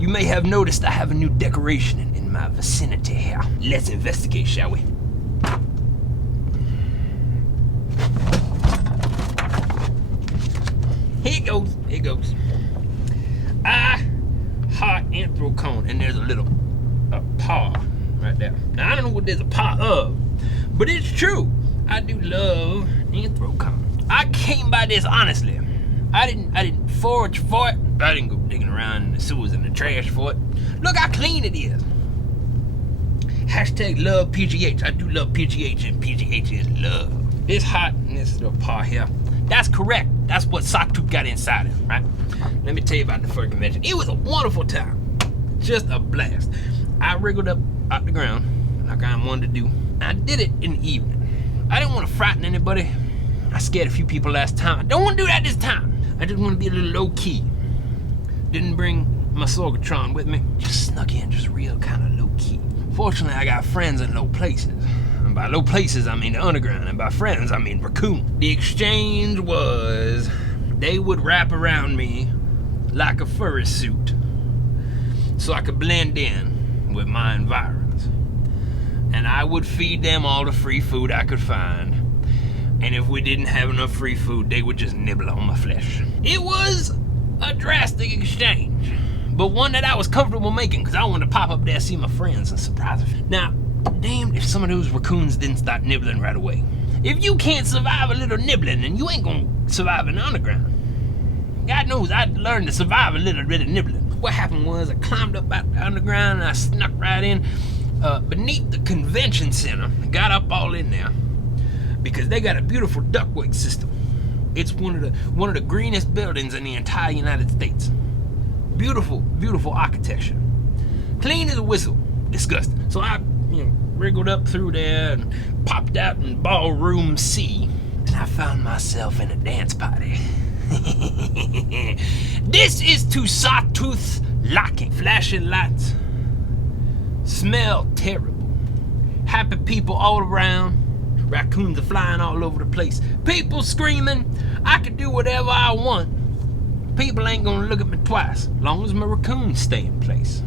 You may have noticed I have a new decoration in my vicinity here. Let's investigate, shall we? Here it goes. I heart anthrocone, and there's a paw right there. Now I don't know what there's a paw of, but it's true. I do love anthrocone. I came by this honestly. I didn't forage for it. I didn't go digging around in the sewers and the trash for it. Look how clean it is. Hashtag love PGH. I do love PGH, and PGH is love. It's hot in this little paw here. That's correct. That's what Sawtooth got inside it, right? Let me tell you about the fur convention. It was a wonderful time. Just a blast. I wriggled up out the ground like I wanted to do. I did it in the evening. I didn't want to frighten anybody. I scared a few people last time. I don't want to do that this time. I just want to be a little low-key. Didn't bring my Sorgatron with me. Just snuck in, just real kind of low-key. Fortunately, I got friends in low places. And by low places, I mean the underground. And by friends, I mean raccoon. The exchange was they would wrap around me like a furry suit so I could blend in with my environs. And I would feed them all the free food I could find. And if we didn't have enough free food, they would just nibble on my flesh. It was a drastic exchange, but one that I was comfortable making because I wanted to pop up there, see my friends, and surprise them. Now, damned if some of those raccoons didn't start nibbling right away. If you can't survive a little nibbling, then you ain't gonna survive in the underground. God knows I'd learned to survive a little bit of nibbling. What happened was I climbed up out the underground and I snuck right in beneath the convention center, got up all in there, because they got a beautiful ductwork system. It's one of the greenest buildings in the entire United States. Beautiful, beautiful architecture. Clean as a whistle. Disgusting. So I, wriggled up through there and popped out in ballroom C, and I found myself in a dance party. This is to Sawtooth locking. Flashing lights. Smell terrible. Happy people all around. Raccoons are flying all over the place. People screaming. I can do whatever I want. People ain't gonna look at me twice, as long as my raccoons stay in place.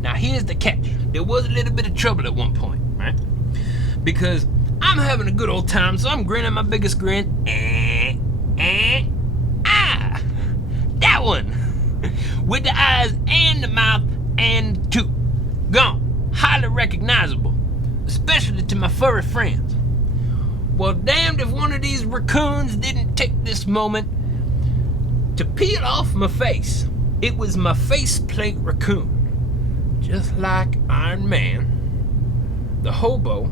Now here's the catch. There was a little bit of trouble at one point, right? Because I'm having a good old time, so I'm grinning my biggest grin. That one. With the eyes and the mouth and two. Gone. Highly recognizable. Especially to my furry friends. Well, damned if one of these raccoons didn't take this moment to peel off my face. It was my faceplate raccoon. Just like Iron Man, the hobo,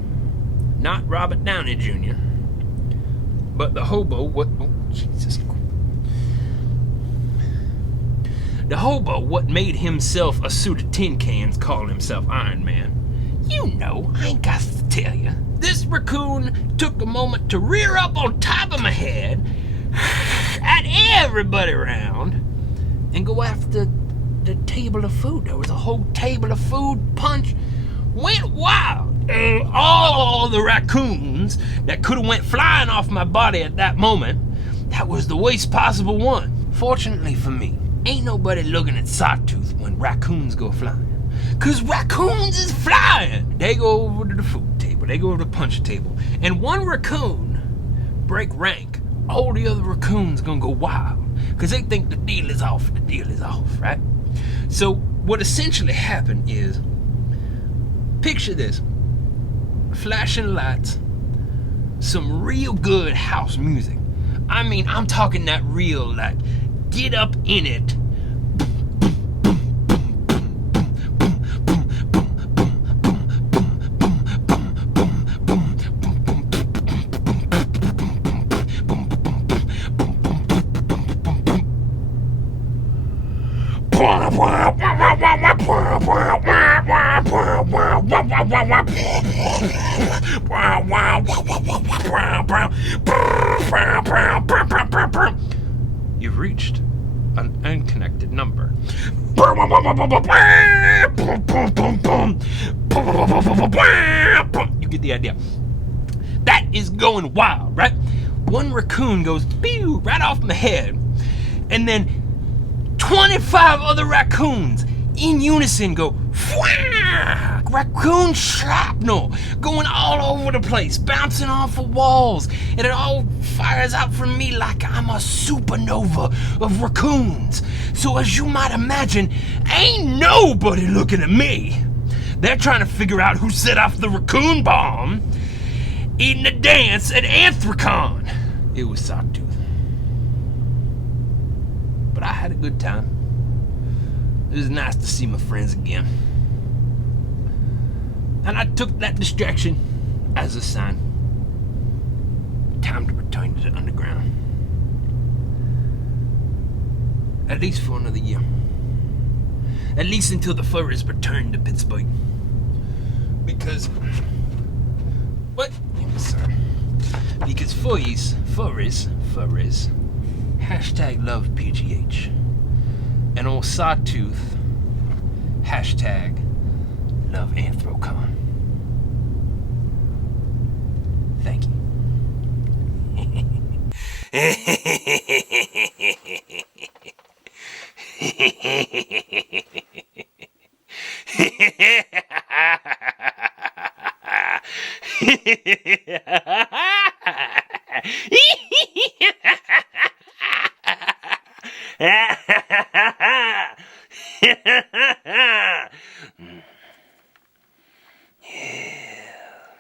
not Robert Downey Jr., but the hobo, the hobo what made himself a suit of tin cans called himself Iron Man. You know, I ain't got to tell you. This raccoon took a moment to rear up on top of my head at everybody around and go after the table of food. There was a whole table of food. Punch went wild. All the raccoons that could have went flying off my body at that moment, that was the worst possible one. Fortunately for me, ain't nobody looking at Sawtooth when raccoons go flying. Cause raccoons is flying. They go over to the food table. They go over to the punch table. And one raccoon break rank. All the other raccoons gonna go wild. Cause they think the deal is off. The deal is off, right? So what essentially happened is, picture this. Flashing lights. Some real good house music. I mean, I'm talking that real, like, get up in it. You've reached an unconnected number. You get the idea. That is going wild, right? One raccoon goes pew right off my head, and then 25 other raccoons in unison go whah! Raccoon shrapnel going all over the place, bouncing off of walls, and it all fires out from me like I'm a supernova of raccoons. So as you might imagine, ain't nobody looking at me. They're trying to figure out who set off the raccoon bomb, eating a dance at Anthrocon. It was Sawtooth. But I had a good time. It was nice to see my friends again. And I took that distraction as a sign. Time to return to the underground. At least for another year. At least until the furries return to Pittsburgh. Because... What? Sorry. Because furries, hashtag love PGH. And old Sawtooth, hashtag love Anthrocon. Thank you.